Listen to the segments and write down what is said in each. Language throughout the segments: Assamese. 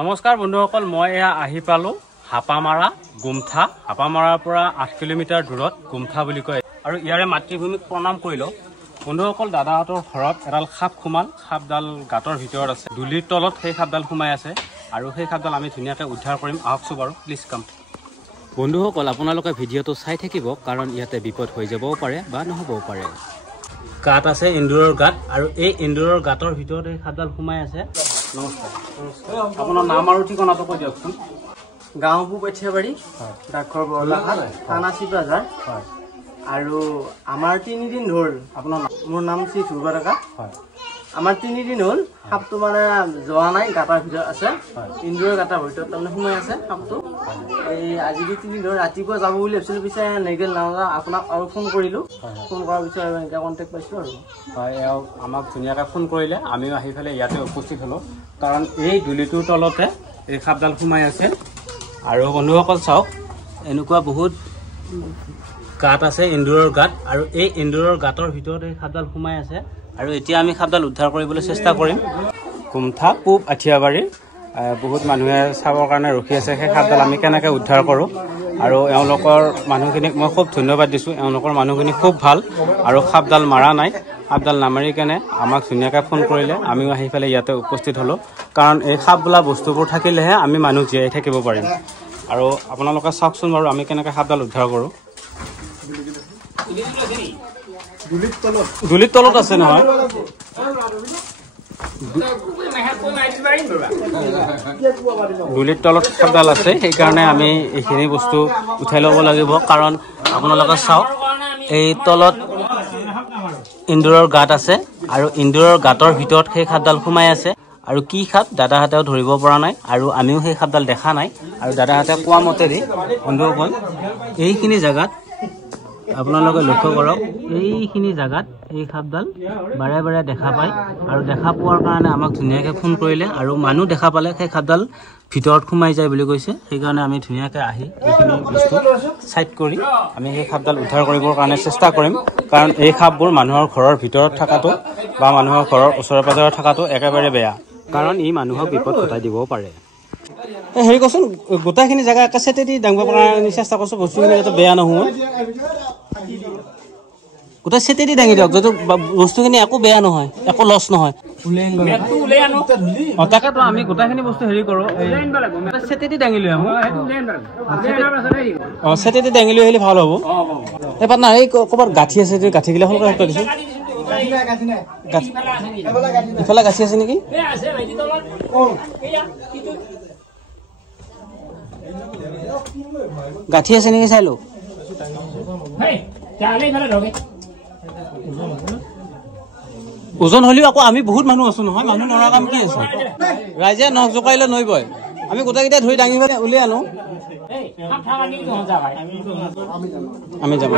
নমস্কাৰ বন্ধুসকল, মই এয়া আহি পালো হাপামাৰা গুমঠা। হাপামাৰাৰ পৰা 8 কিলোমিটাৰ দূৰত গুমঠা বুলি কয় আৰু ইয়াৰে মাতৃভূমিক প্ৰণাম কৰিলো। বন্ধুসকল, দাদাহঁতৰ ঘৰত এডাল সাপ সোমাল। সাপডাল গাঁতৰ ভিতৰত আছে, দুলিৰ তলত সেই সাপডাল সোমাই আছে আৰু সেই সাপডাল আমি ধুনীয়াকৈ উদ্ধাৰ কৰিম। আহকচোন বাৰু, প্লিজ কাম। বন্ধুসকল, আপোনালোকে ভিডিঅ'টো চাই থাকিব, কাৰণ ইয়াতে বিপদ হৈ যাবও পাৰে বা নহ'বও পাৰে। গাঁত আছে, এন্দুৰৰ গাঁত, আৰু এই এন্দুৰৰ গাঁতৰ ভিতৰত এই সাপডাল সোমাই আছে। নমস্কাৰ। আপোনাৰ নাম আৰু ঠিকনাটো কৈ দিয়কচোন। গাঁও কঠিয়াবাৰী, ডাকঘৰ বৰলাঘাট, থানা চিপাঝাৰ। আৰু আমাৰ 3 দিন হ'ল। আপোনাৰ মোৰ নাম শ্ৰী ধ্ৰুৱ ডেকা। হয়, আমাৰ 3 দিন হ'ল সাপটো মানে যোৱা নাই, গাঁতৰ ভিতৰত আছে। ইন্দুৰৰ গাঁতৰ ভিতৰত তাৰমানে সোমাই আছে সাপটো। এই আজি 3 দিন হ'ল ৰাতিপুৱা যাব বুলি ভাবিছিলোঁ, পিছে নেগেল নাযাওঁ। আপোনাক আৰু ফোন কৰিলোঁ, ফোন কৰাৰ পিছত আৰু এনেকৈ কণ্টেক্ট পাইছোঁ আৰু। হয়, এওঁ আমাক ধুনীয়াকৈ ফোন কৰিলে, আমিও আহি পেলাই ইয়াতে উপস্থিত হ'লোঁ, কাৰণ এই দুলিটোৰ তলতে এই সাপডাল সোমাই আছে। আৰু বন্ধুসকল চাওক, এনেকুৱা বহুত গাঁত আছে, এন্দুৰৰ গাঁত, আৰু এই এন্দুৰৰ গাঁতৰ ভিতৰত এই সাপডাল সোমাই আছে। আৰু এতিয়া আমি সাপডাল উদ্ধাৰ কৰিবলৈ চেষ্টা কৰিম। গুমঠা পূব আঠিয়াবাৰীৰ বহুত মানুহে চাবৰ কাৰণে ৰখি আছে সেই সাপডাল আমি কেনেকৈ উদ্ধাৰ কৰোঁ। আৰু এওঁলোকৰ মানুহখিনিক মই খুব ধন্যবাদ দিছোঁ। এওঁলোকৰ মানুহখিনি খুব ভাল আৰু সাপডাল মাৰা নাই। সাপডাল নামাৰি কেনে আমাক ধুনীয়াকৈ ফোন কৰিলে, আমিও আহি পেলাই ইয়াতে উপস্থিত হ'লোঁ, কাৰণ এই সাপ বোলা বস্তুবোৰ থাকিলেহে আমি মানুহ জীয়াই থাকিব পাৰিম। আৰু আপোনালোকে চাওকচোন বাৰু, আমি কেনেকৈ সাপডাল উদ্ধাৰ কৰোঁ। দুলিৰ তলত আছে নহয়, দুলিৰ তলত সাপডাল আছে। সেইকাৰণে আমি এইখিনি বস্তু উঠাই ল'ব লাগিব, কাৰণ আপোনালোকে চাওক, এই তলত ইন্দুৰৰ গাঁত আছে আৰু ইন্দুৰৰ গাঁতৰ ভিতৰত সেই সাপডাল সোমাই আছে। আৰু কি সাপ দাদাহঁতেও ধৰিব পৰা নাই, আৰু আমিও সেই সাপডাল দেখা নাই। আৰু দাদাহঁতে কোৱা মতেদি বন্ধুসকল, এইখিনি জেগাত আপোনালোকে লক্ষ্য কৰক, এইখিনি জেগাত এই সাপডাল বাৰে বাৰে দেখা পায়। আৰু দেখা পোৱাৰ কাৰণে আমাক ধুনীয়াকৈ ফোন কৰিলে, আৰু মানুহ দেখা পালে সেই সাপডাল ভিতৰত সোমাই যায় বুলি কৈছে। সেইকাৰণে আমি ধুনীয়াকৈ আহি এইখিনি বস্তু ছাইড কৰি আমি সেই সাপডাল উদ্ধাৰ কৰিবৰ কাৰণে চেষ্টা কৰিম, কাৰণ এই সাপবোৰ মানুহৰ ঘৰৰ ভিতৰত থকাটো বা মানুহৰ ঘৰৰ ওচৰে পাজৰে থকাটো একেবাৰে বেয়া, কাৰণ ই মানুহক বিপদ ঘটাই দিবও পাৰে। হেৰি কচোন, গোটেইখিনি জেগা একে চেটেদি দাঙিব কাৰণে চেষ্টা কৰিছোঁ, বস্তুখিনি যাতে বেয়া নহয়। গোটেই চেটেদি দাঙি দিয়ক, যাতে বস্তুখিনি একো বেয়া নহয়, একো লছ নহয়। তাকেতো আমি গোটেইখিনি বস্তু হেৰি কৰোঁ, চেটেদি দাঙি লৈ আহোঁ। চেটেদি দাঙি লৈ আহিলে ভাল হ'ব। এই পাটনাৰ, এই ক'ৰবাত গাঁঠি আছে, গাঁঠিগিলা সলকা সলকা দিছোঁ। ইফালে গাঁঠি আছে নেকি? গাঁঠি আছে নেকি চাই লওঁ। ওজন হ'লেও আকৌ আমি বহুত মানুহ আছো নহয়, মানুহ নৰা কাম কি আছে? ৰাইজে নখ জোকাৰিলে নৈ বয়। আমি গোটেইকেইটা ধৰি দাঙি পেলাই উলিয়াই আনো। আমি যাম।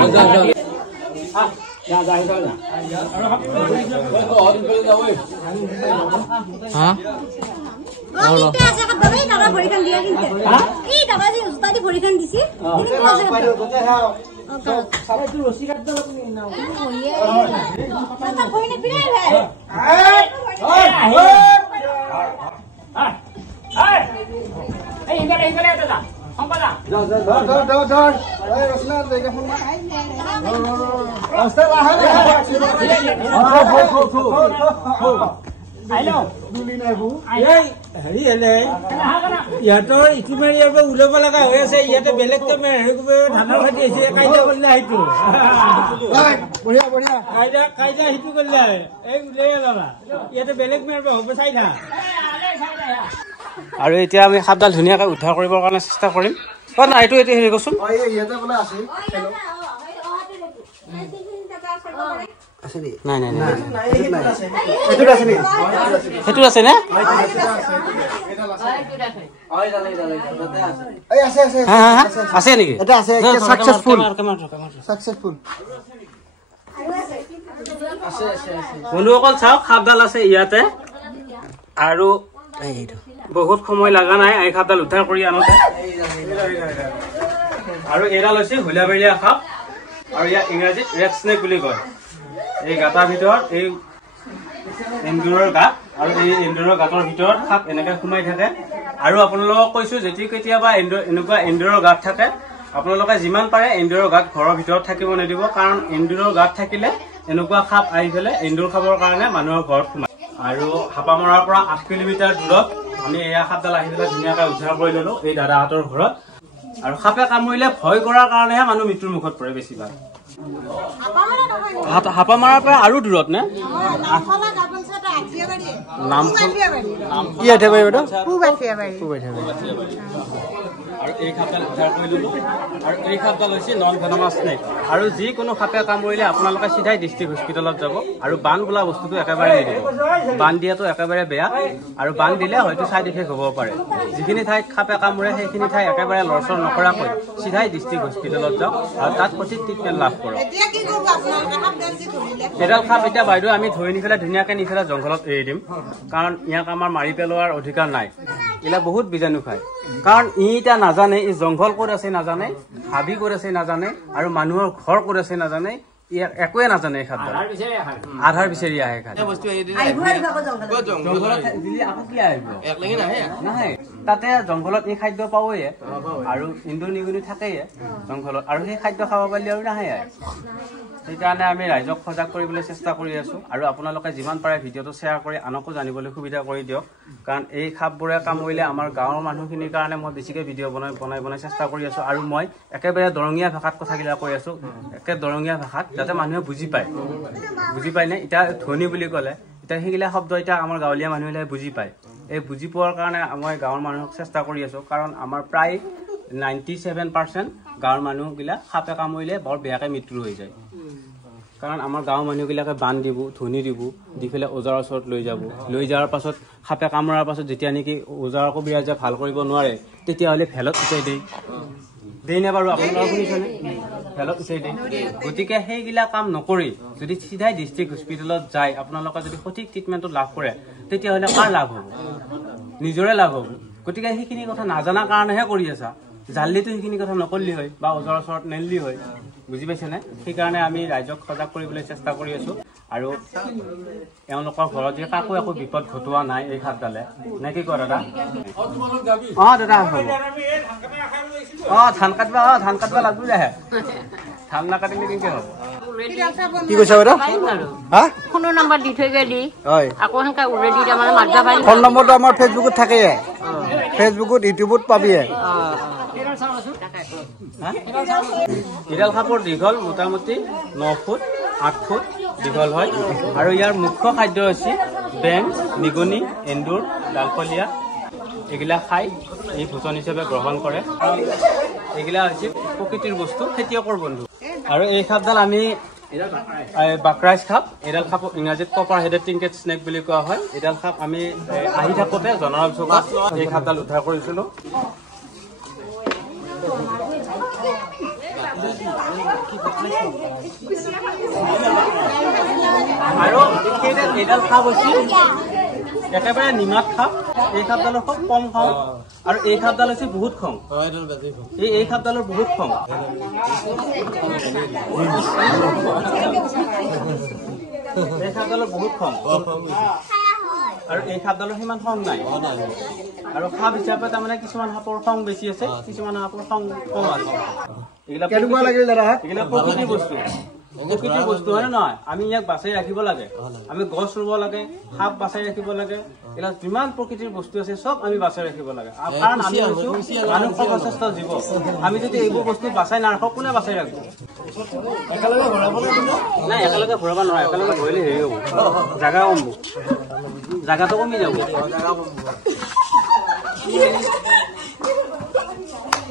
ইহঁতৰ ইতিমাৰি ওলাব লগা হৈ আছে, ইয়াতে বেলেগকে ধানৰ খেতি হৈছে, কাইজা কৰিলে সেইটো কাইজা সিটো কৰিলে এই উলিয়াই ল'বা, ইয়াতে বেলেগ মাৰিব হ'ব, চাই থাক। আৰু এতিয়া আমি সাপডাল ধুনীয়াকৈ উদ্ধাৰ কৰিবৰ কাৰণে চেষ্টা কৰিম। নাই, এইটো এতিয়া হেৰি কৰচোন। নাই নাই নাই, সেইটো আছে নে? আছে নেকি? বন্ধুসকল চাওক, সাপডাল আছে ইয়াতে, আৰু বহুত সময় লগা নাই এই সাপডাল উদ্ধাৰ কৰি আনোতে। আৰু এডাল হৈছে হুলাবেৰীয়া সাপ, আৰু ইয়াক ইংৰাজীত ৰেড স্নেক বুলি কয়। এই গাঁতৰ ভিতৰত এই এন্দুৰৰ গাঁত, আৰু এই এন্দুৰৰ গাঁতৰ ভিতৰত সাপ এনেকৈ সোমাই থাকে। আৰু আপোনালোকক কৈছো যেতি কেতিয়াবা এনেকুৱা এন্দুৰৰ গাঁত থাকে আপোনালোকে যিমান পাৰে এন্দুৰৰ গাঁত ঘৰৰ ভিতৰত থাকিব নিদিব কাৰণ এন্দুৰৰ গাঁত থাকিলে এনেকুৱা সাপ আহি পেলাই এন্দুৰ খাবৰ কাৰণে মানুহৰ ঘৰত সোমায় আৰু হাপামৰাৰ পৰা 8 কিলোমিটাৰ দূৰত আমি এয়া সাপডাল আহি পেলাই ধুনীয়াকৈ উদ্ধাৰ কৰি ললো এই দাদাহঁতৰ ঘৰত আৰু সাপে কামুৰিলে ভয় কৰাৰ কাৰণেহে মানুহ মৃত্যুৰ মুখত পৰে বেছিভাগ হাপামৰাৰ পৰা আৰু দূৰত নে আৰু এই সাপডাল উদ্ধাৰ কৰি ললো আৰু এই সাপডাল হৈছে নন ভেনমাছ স্নেক আৰু যিকোনো সাপে কামুৰিলে আপোনালোকে চিধাই ডিষ্ট্ৰিক্ট হস্পিটেলত যাব আৰু বান বোলা বস্তুটো একেবাৰে নিদিব বান দিয়াটো একেবাৰে বেয়া আৰু বান দিলে হয়তো চাইড ইফেক্ট হ'ব পাৰে যিখিনি ঠাইত সাপে কামুৰে সেইখিনি ঠাই একেবাৰে লৰচৰ নকৰাকৈ চিধাই ডিষ্ট্ৰিক্ট হস্পিটেলত যাওক আৰু তাত সঠিক ট্ৰিটমেণ্ট লাভ কৰক এডাল সাপ এতিয়া বাইদেউ আমি ধৰি নি পেলাই ধুনীয়াকৈ নি পেলাই জংঘলত এৰি দিম কাৰণ ইয়াক আমাৰ মাৰি পেলোৱাৰ অধিকাৰ নাই এইবিলাক বহুত বীজাণু খায় কাৰণ ই এতিয়া নাজানে ই জংঘল ক'ত আছে নাজানে হাবি ক'ত আছে নাজানে আৰু মানুহৰ ঘৰ ক'ত আছে নাজানে ইয়াক একোৱে নাজানে এই খাদ্য আধাৰ বিচাৰি আহে নাহে তাতে জংঘলত এই খাদ্য পাবয়ে আৰু ইন্দুৰ নিগুনি থাকেই জংঘলত আৰু সেই খাদ্য খাব পাৰিলে আৰু নাহে সেইকাৰণে আমি ৰাইজক সজাগ কৰিবলৈ চেষ্টা কৰি আছো আৰু আপোনালোকে যিমান পাৰে ভিডিঅ'টো শ্বেয়াৰ কৰি আনকো জানিবলৈ সুবিধা কৰি দিয়ক কাৰণ এই সাপবোৰে কামুৰিলে আমাৰ গাঁৱৰ মানুহখিনিৰ কাৰণে মই বেছিকৈ ভিডিঅ' বনাই চেষ্টা কৰি আছো আৰু মই একেবাৰে দৰঙীয়া ভাষাত কথাবিলাক কৈ আছো একে দৰঙীয়া ভাষাত যাতে মানুহে বুজি পায় নে এতিয়া ধনী বুলি ক'লে এতিয়া সেইগিলা শব্দ এতিয়া আমাৰ গাঁৱলীয়া মানুহে বুজি পায় এই বুজি পোৱাৰ কাৰণে মই গাঁৱৰ মানুহক চেষ্টা কৰি আছো কাৰণ আমাৰ প্ৰায় 97% গাঁৱৰ মানুহবিলাক সাপে কামুৰিলে বৰ বেয়াকৈ মৃত্যু হৈ যায় কাৰণ আমাৰ গাঁৱৰ মানুহবিলাকে বান দিব ধনি দিব দি পেলাই ওজাৰ ওচৰত লৈ যোৱাৰ পাছত সাপে কামোৰাৰ পাছত যেতিয়া নেকি ওজাৰ কবিৰাজে ভাল কৰিব নোৱাৰে তেতিয়াহ'লে ভেলত উঠাই দেই নে বাৰু আপোনালোকে শুনিছেনে ভেলত উঠাই দিয়ে গতিকে সেইগিলা কাম নকৰি যদি চিধাই ডিষ্ট্ৰিক্ট হস্পিটেলত যায় আপোনালোকে যদি সঠিক ট্ৰিটমেণ্টটো লাভ কৰে তেতিয়াহ'লে কাৰ লাভ হ'ব নিজৰে লাভ হ'ব গতিকে সেইখিনি কথা নাজানাৰ কাৰণেহে কৰি আছা জানলিতো সেইখিনি কথা নকৰিলি হয় বা ওজৰ ওচৰত নেলি হয় বুজি পাইছেনে সেইকাৰণে আমি ৰাইজক সজাগ কৰিবলৈ চেষ্টা কৰি আছো আৰু এওঁলোকৰ ঘৰত যে কাকো একো বিপদ ঘটোৱা নাই এই সাপডালে নে কি কয় দাদা দাদা ধান কাটবা লাগব যাহে ধান নাকাটিলে কেনেকে হ'ব কি কৈছা বাইদেউ হা ফোন নম্বৰ দি থৈ গেলি আকৌ হেনকা উৰে দি মানে মাৰজা পাই ফোন নম্বৰটো আমাৰ ফেচবুকত থাকে ফেচবুকত ইউটিউবত পাবিয়ে ইডাল সাপৰ দীঘল মোটামুটি 9 ফুট 8 ফুট দীঘল হয় আৰু ইয়াৰ মুখ্য খাদ্য হৈছে বেং নিগনি এন্দুৰ ডালফলীয়া এগুলা খাই এই ভোজন হিচাপে গ্ৰহণ কৰে এগুলা হৈছে প্ৰকৃতিৰ বস্তু খেতিয়কৰ বন্ধু আৰু এই সাপডাল আমি বাকৰাইজ সাপ এডাল সাপ ইংৰাজীত কপাৰ হেডেড টিংকেট স্নেক বুলি কোৱা হয় এডাল সাপ আমি আহি থাকোঁতে জনৰাম চৌকাত এই সাপডাল উদ্ধাৰ কৰিছিলোঁ আৰু এডাল সাপ হৈছে একেবাৰে নিমাত সাপ এই সাপডালৰ খুব কম খাওঁ আৰু এই সাপডাল হৈছে বহুত খং এই সাপডালৰ বহুত খং এই সাপডালৰ বহুত খং আৰু এই সাপডালৰ সিমান খং নাই আৰু সাপ হিচাপে তাৰমানে কিছুমান সাপৰ খং বেছি আছে কিছুমান সাপৰ খং কম আছে এইবিলাক প্ৰকৃতিৰ বস্তু হয় নে নহয় আমি ইয়াক বাচাই ৰাখিব লাগে আমি গছ ৰুব লাগে সাপ বাচাই ৰাখিব লাগে এইবিলাক যিমান প্ৰকৃতিৰ বস্তু আছে চব আমি বাচাই ৰাখিব লাগে কাৰণ আমি হৈছো মানুহ সৰ্বশ্ৰেষ্ঠ জীৱ আমি যদি এইবোৰ বস্তু বাচাই নাৰাখো কোনে বাচাই ৰাখিব নাই একেলগে ভৰাব নোৱাৰে একেলগে ভৰিলে হেৰি হ'ব জাগা কমিব জাগাটো কমি যাব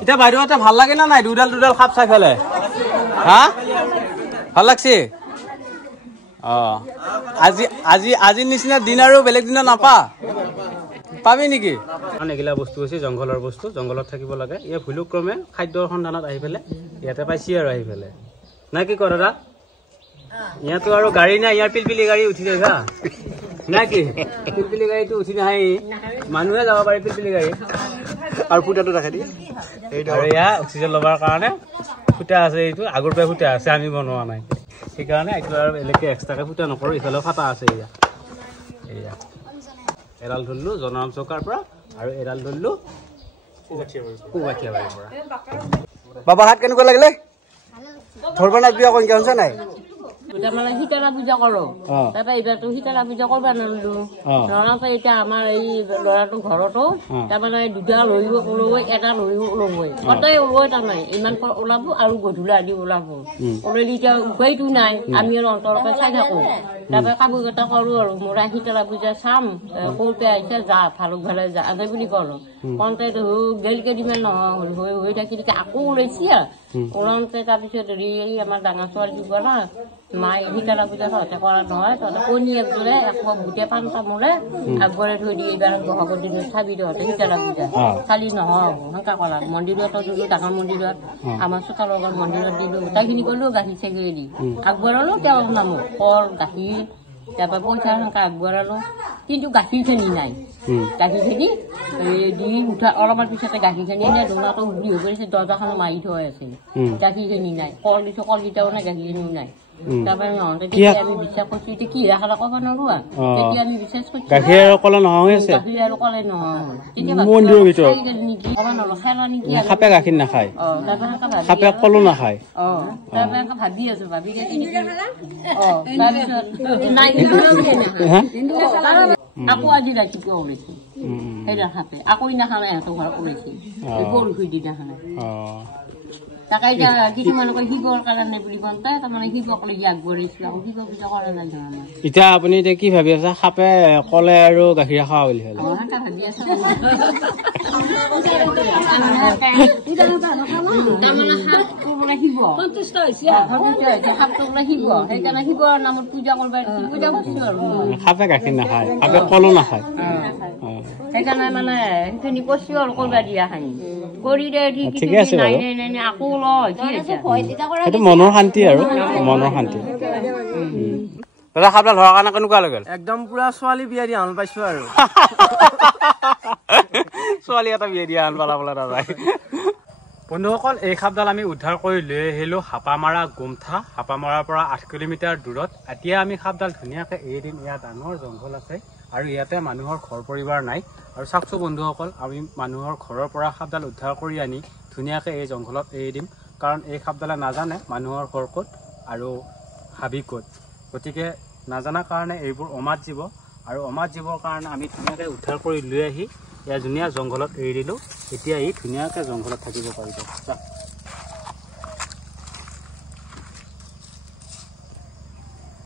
এতিয়া বাইদেউ এটা ভাল লাগে না নাই দুডাল সাপ চাই ফেলে হা ভাল লাগছে আজিৰ নিচিনা দিন আৰু বেলেগ দিনা নাপা পাবি নেকি এগিলা বস্তু হৈছে জংঘলৰ বস্তু জংঘলত থাকিব লাগে ইয়াৰ ভুলক্ৰমে খাদ্যৰ সন্ধানত আহি পেলাই ইয়াতে পাইছি আৰু আহি পেলাই নাই কি কয় দাদা ইয়াতো আৰু গাড়ী নাই ইয়াৰ পিলপিলি গাড়ী উঠি যায় হা নাই কি পিলপিলি গাড়ীটো উঠি নাহে মানুহে যাব পাৰে পিলপিলি গাড়ী আৰু ফুটাটো ৰাখে দিয়ে আৰু এয়া অক্সিজেন ল'বৰ কাৰণে ফুটা আছে এইটো আগৰ পৰাই ফুটা আছে আমি বনোৱা নাই সেইকাৰণে এইটো আৰু বেলেগকৈ এক্সট্ৰাকৈ ফুটা নকৰোঁ ইফালেও ফাটা আছে এয়া এডাল ধৰিলোঁ জনৰাম চৌকাৰ পৰা আৰু এডাল ধৰিলোঁ পুগাঠিয়া বাৰীৰ পৰা। বাবা হাত কেনেকুৱা লাগিলে ধৰবা নাপি আকৌ ইনকা হৈছে নাই তাৰমানে শীতলা পূজা কৰো তাৰপৰা এইবাৰতো শীতলা পূজা কৰিব নোৱাৰিলো নৰাতে এতিয়া আমাৰ এই ল'ৰাটো ঘৰতো তাৰমানে দুটা লৈ এটা লৈ সদায় ওলাই তাৰমানে ইমান ওলাব আৰু গধূলি আদি ওলাব ওলাই এতিয়া উপায়তো নাই আমি আৰু অন্তৰকে চাই থাকো তাৰপৰা কাপোৰ কেইটা কৰো আৰু মোৰা শীতলা পূজা চাম কওঁতে আহিছে যা ভালক ভালে যা আগে বুলি কলো কওঁতে গেল কেইদিনমান নহয় হৈ থাকি আকৌ ওলাইছি ওলাওঁতে তাৰপিছত হেৰি আমাৰ ডাঙৰ ছোৱালী কৰা মায়ে শীতলা পূজা তহঁতে কৰা নহয় তহঁতে কণী একযোৰে আকৌ গোটেই পাণ তামোলে আগবঢ়াই থৈ দি এইবাৰ বহাগৰ দিনত চাবি তহঁতে শীতলা পূজা খালি নহয় সেনেকা কৰা মন্দিৰত দিলো ডাঙৰ মন্দিৰত আমাৰ চোতালৰ লগত মন্দিৰত দিলো গোটেইখিনি কৰিলো গাখীৰ চেগৰি দি আগবঢ়ালো তেওঁৰ নামো কল গাখীৰ তাৰপৰা পইচা সেনেকা আগবঢ়ালো কিন্তু গাখীৰখিনি নাই গাখীৰখিনি দি উঠা অলপমান পিছতে গাখীৰখিনি নাই ধোনাটো উৰি হৈ পৰিছে দৰ্জাখন মাৰি থৈ আছে গাখীৰখিনি নাই কল দিছো কলকেইটাও নাই গাখীৰখিনিও নাই তাৰপৰা নহওঁতে তেতিয়া আমি বিশ্বাস কৰিছো এতিয়া কি ৰাখা ক'ব নোৱাৰো তেতিয়া আমি বিশ্বাস কৰিছো গাখীৰ আৰু কলে নহয় আছে গাখীৰ আৰু কলে নহয় তেতিয়া মন্দিৰৰ ভিতৰত নেকি ক'ব নোৱাৰো খেলা নেকি সাপে গাখীৰ নাখায় সাপে কলো নাখায় তাৰপৰা ভাবি আছো ভাবি আকৌ আজি ৰাতিপুৱা ওলাইছে সেইটা সাপে আকৌ নাখালে সিহঁতৰ ঘৰত ওলাইছে গৰু খুই দি নাখালে তাকে এতিয়া কিছুমানকৈ শিৱৰ কাৰণে বুলি কওঁতে তাৰমানে শিৱক লৈ আগবঢ়াইছো আকৌ শিৱ পূজা কৰা নাই নহয় এতিয়া আপুনি এতিয়া কি ভাবি আছে সাপে কলে আৰু গাখীৰ খোৱা বুলি ভাবি ভাবি আছো তাৰমানে সাপটো বোলে শিৱ সন্তুষ্ট হৈছে সাপটো বোলে শিৱ সেইকাৰণে শিৱৰ নামত পূজা কৰিব পূজা কৰিছো আৰু সাপে গাখীৰ নাখায় সাপে কলো নাখায় সেইকাৰণে মানে সেইখিনি কৈছো আৰু কৰিব দিয়া খানি কৰি দে ঠিকে আছে নাই নাই নাই আকৌ লয় সেইটো মনৰ শান্তি আৰু মনৰ শান্তি দাদা সাপডাল ধৰাৰ কাৰণে কেনেকুৱা লাগিল একদম পুৰা ছোৱালী বিয়া দিয়া হাল পাইছো আৰু ছোৱালী এটা বিয়া দিয়া হাল পালা বোলে দাদাই বন্ধুসকল এই সাপডাল আমি উদ্ধাৰ কৰি লৈ আহিলোঁ হাপামাৰা গুমঠা হাপামাৰাৰ পৰা 8 কিলোমিটাৰ দূৰত এতিয়া আমি সাপডাল ধুনীয়াকৈ এৰি দিম ইয়াত ডাঙৰ জংঘল আছে আৰু ইয়াতে মানুহৰ ঘৰ পৰিবাৰ নাই আৰু চাওকচোন বন্ধুসকল আমি মানুহৰ ঘৰৰ পৰা সাপডাল উদ্ধাৰ কৰি আনি ধুনীয়াকৈ এই জংঘলত এৰি দিম কাৰণ এই সাপডালে নাজানে মানুহৰ ঘৰ ক'ত আৰু হাবি ক'ত গতিকে নাজানাৰ কাৰণে এইবোৰ অমাত জীৱ আৰু অমাত জীৱৰ কাৰণে আমি ধুনীয়াকৈ উদ্ধাৰ কৰি লৈ আহি ইয়াৰ ধুনীয়া জংঘলত এৰি দিলোঁ এতিয়া ই ধুনীয়াকৈ জংঘলত থাকিব পাৰিব